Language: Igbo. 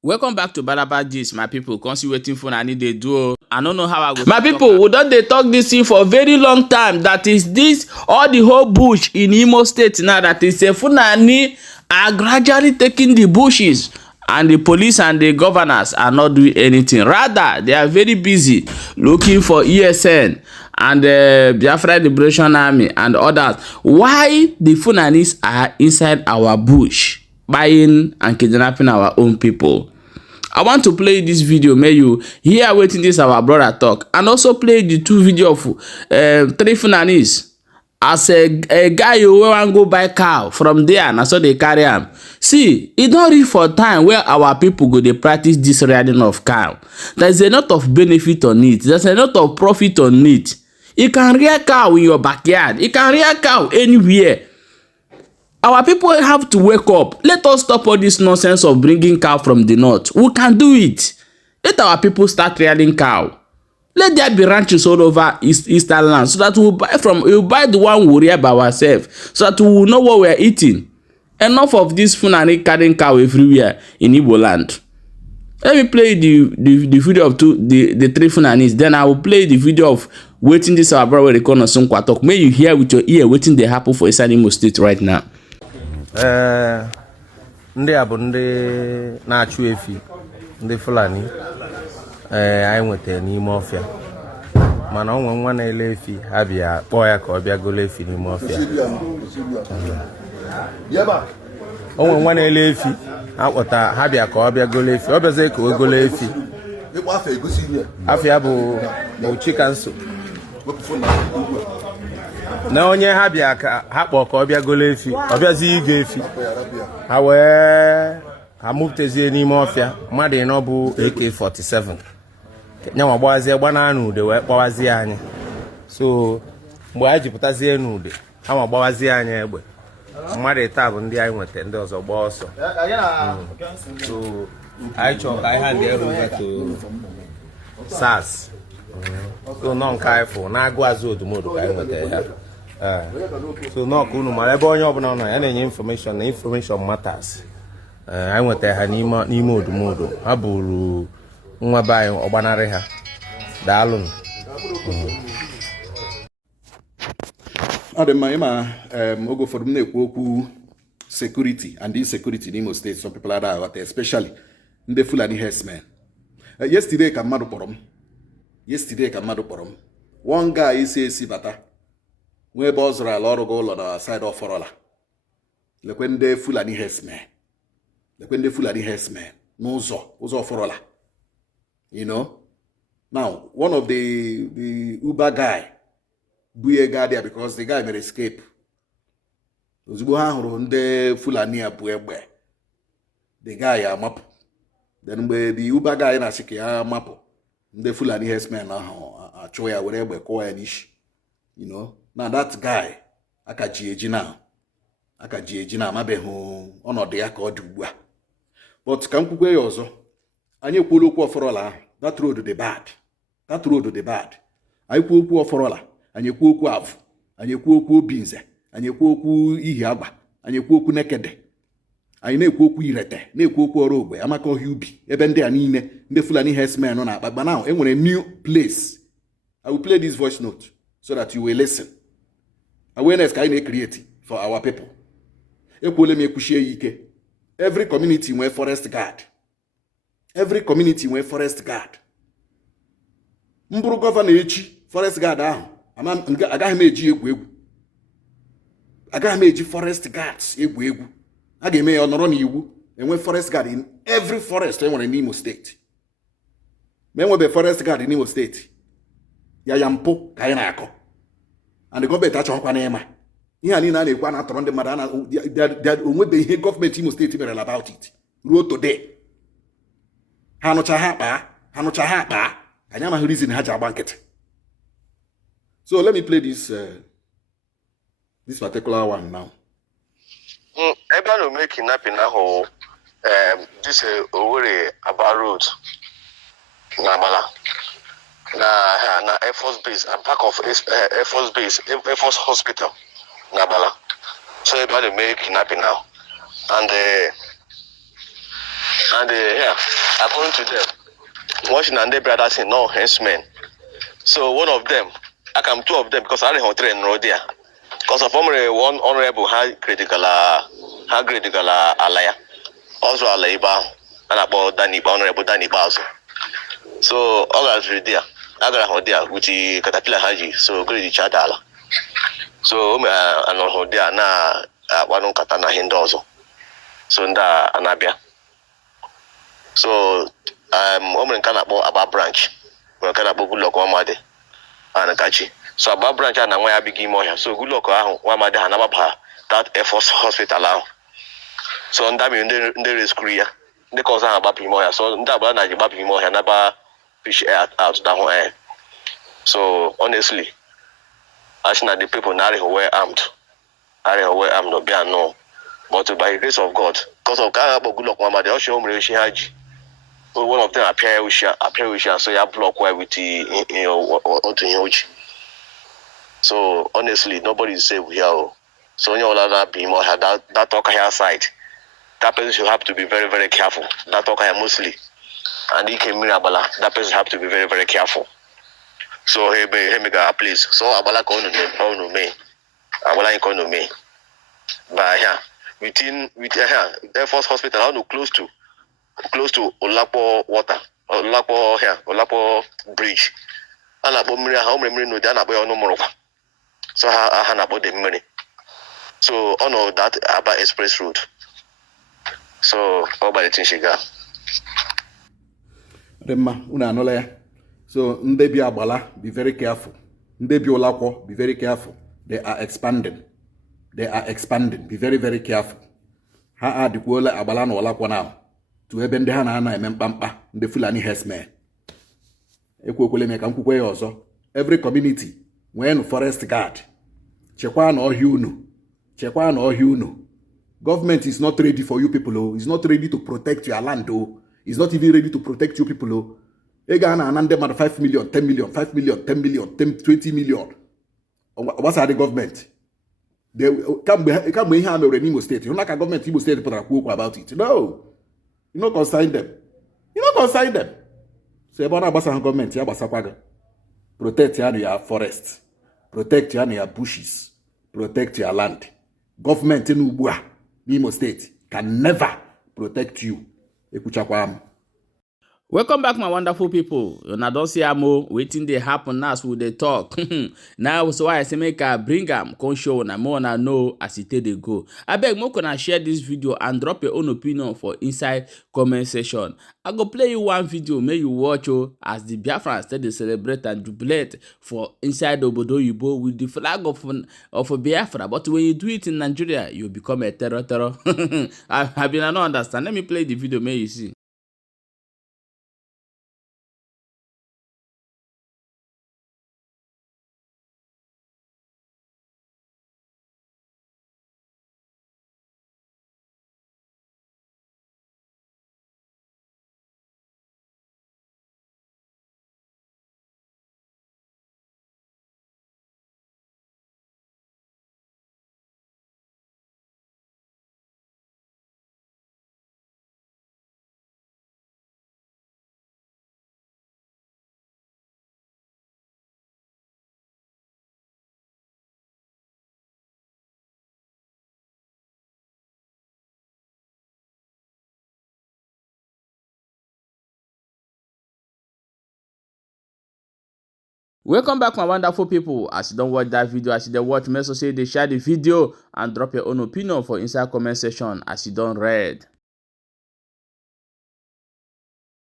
Welcome back to Balaba Gist, my people. Come see wetin Fulani dey do. I don't know how I go. My people, we don dey talk this thing for a very long time. That is this, all the whole bush in Imo State now. That is Fulani are gradually taking the bushes, and the police and the governors are not doing anything. Rather, they are very busy looking for ESN and Biafra Liberation Army and others. Why the Fulanis are inside our bush, buying and kidnapping our own people? I want to play this video, may you hear wetin this our brother talk, and also play the two video of 3 Fulanis as a guy who wan go buy cow from there, na so they carry am. See, e don reach for time where our people go dey practice this rearing of cow. There is a lot of benefit on it. There's a lot of profit on it. You can rear cow in your backyard. You can rear cow anywhere. Our people have to wake up. Let us stop all this nonsense of bringing cow from the north. We can do it. Let our people start rearing cow. Let there be ranches all over eastern land, so that we'll buy the one we rear by ourselves, so that we will know what we are eating. Enough of this Fulani carrying cow everywhere in Igbo land. Let me play the video of the 3 Fulanis. Then I will play the video of waiting this our brother they call Nosunkwa talk. May you hear with your ear waiting they happen for inside Imo State right now. Ndị a bụ ndị na-achụ efi, ndị Fulani anyị nwetara n'ime ọfịa, mana onwe nwa na-ele efi ha bịa kpọọ ya ka ọ bịa golo efi n'ime ọfịa. Onwe nwa na-ele efi ha kpọta ha bịa ka ọ bịa golo efi, ọ bịazie ka o golo efi. Afịa bụ Chikanso. Na onye ha bịa ka ha kpọ ka ọ bịa golo efi, ọ bịazi ige efi, ha wee ha mụpụtezie n'ime ọfịa. Mmadụ ịnọ bụ AK-47 nyanwa gbawazie gbana n'ude wee kpọwazie anyị. So mgbe anyị jipụtazie n'ude ha ma gbawazie anyị egbe. Mmadụ ịta bụ ndị anyị nweta, ndị ọzọ gba ọsọ. So anyị chọrọ ka anyị ha ndị eruga to SARS. So nọ nke anyị fụ na-agụ azụ odumodu ka anyị nweta ya. So no kunu mara ebe onye ọbụla nọ ya na-enye information na information matters. Anyị nweta ha n'ime odumodu. Ha bụrụ nwa be anyị ọgbanarị ha. Daalụ. Adị mma ịma oge ụfọdụ m na-ekwu okwu security and insecurity n'Imo State. Some people are out there, especially ndị Fulani herdsmen. Yesterday ka mmadụ kpọrọ m. One guy isi bata nwe ebe ọ zụrụ ala ọrụ ụlọ na side of Orola. Lekwe ndị Fulani herdsmen n'ụzọ Orola. You know, now one of the Uber guy buye guy there because the guy may escape. Ozugbo ha hụrụ ndị Fulani a bụ egbe, the guy amapụ. Then mgbe the Uber guy na-asị ka ya amapụ, ndị Fulani herdsmen ahụ achụ ya were egbe kụọ ya n'isi. You know, now that guy aka ji eji na amabeghị ọnọdụ ya ka ọ dị ugbu a. But ka m kwukwe ya ọzọ, anyị ekwuola okwu Ọfọrọla ahụ. That road dey bad. Anyị kwuo okwu Ọfọrọla, anyị ekwu okwu Avụ, anyị ekwu okwu Obinze, anyị ekwu okwu Ihi Agba, anyị ekwu okwu Nekede, anyị na-ekwu okwu Irete, na-ekwu okwu Ọrụ Ogbe, Amaka Ọhịa Ubi, ebe ndị a niile ndị Fulani herdsmen nọ na-akpa. But now enwere new place. I will play this voice note so that you will listen. Awareness ka anyị na-create for our people. Ekwuole m ekwuchie ya ike. Every community nwere forest guard. Mbụrụ gọvanọ echi forest guard ahụ agaghị m eji egwu. Agaghị m eji forest guards egwu. A ga-eme ya ọnọrọ n'iwu. Enwe forest guard in every forest enwere n'Imo State. Ma enwebe forest guard n'Imo State, ya mpụ ka anyị na-akọ. And the government achọkwa n'ịma. Ihe a niile a na-ekwu a na-atọrọ ndị mmadụ onwebe ihe gọọmenti Imo State mere about it ruo today. Ha nụcha ha akpa anyị amaghị reason ha ji agba nkịtị. So let me play this particular one now. Ebe a na-eme kidnapping ahụ this Owerri Road na Agbala na Air Force Base and back of Air Force Base, Air Force Hospital na Agbala. So ebe a na-eme kidnapping now, and And yeah, according to them, watching and they brothers in no herdsmen. So one of them, I come two of them because I don't train no there. Because of one honorable high critical alaya, also a labor and about Danny honorable Danny Basso. So all that's ready there. I got there with the caterpillar haji, so great each other. So and on there na one katana hindozo. So nda anabia. So woman can about branch. We can about good luck one mother and kachi. So about branch and I begin more. So good luck one mother and that Air Force hospital. So on that mean the risk career. They cause about more. So that bad na about more and about fish out that one. So honestly, as the people now who were armed, no be no. But by the grace of God, because of about good luck one mother, they show me she haji. One of them appear with so you block where with the so honestly nobody is safe here. So you all be more that talk here side. That person should have to be very, very careful. That talk here mostly. And he came Agbala. That person have to be very, very careful. So hey me go please. So Agbala come to me. Agbala ain't come to me. But yeah, with Air Force Hospital, how to close to Olapo water, Olapo bridge. And about me, how many no done about no more. So I had about the money. So on all that about express road. So all by the thing she got. Remma, una anola. So ndebi Agbala, be very careful. Ndebi Olapo, be very careful. They are expanding. Be very, very careful. Ha adi kuola Agbala no Olapo now. To ebe ndị ha na-ana eme mkpamkpa ndị Fulani herdsmen. Ekwekwele me ka nkwukwe ya ọzọ. Every community nwee forest guard. Chekwa na ọhịa unu. Government is not ready for you people. It's not ready to protect your land. It's not even ready to protect you people. Ega na anande mad 5 million, 10 million, 5 million, 10 million, 20 million. What's the government? They come here in Imo State. You're not a government Imo State about it. No. You not consign them. So about government, protect your forest, protect your bushes, protect your land. Government in Ubua, Imo State, can never protect you. Welcome back, my wonderful people. Una don see Amo waiting they happen now as we dey talk. Now so why I say make I bring am come show una more una know as it dey go. Abeg make una share this video and drop your own opinion for inside comment section. I go play you one video make you watch as the Biafrans dey celebrate and jubilate for inside Obodo Oyibo with the flag of Biafra. But when you do it in Nigeria, you become a terror. I been I don't understand. Let me play the video make you see. Welcome back, my wonderful people. As you don't watch that video, as you don't watch, make sure say they share the video and drop your own opinion for inside comment section as you don't read.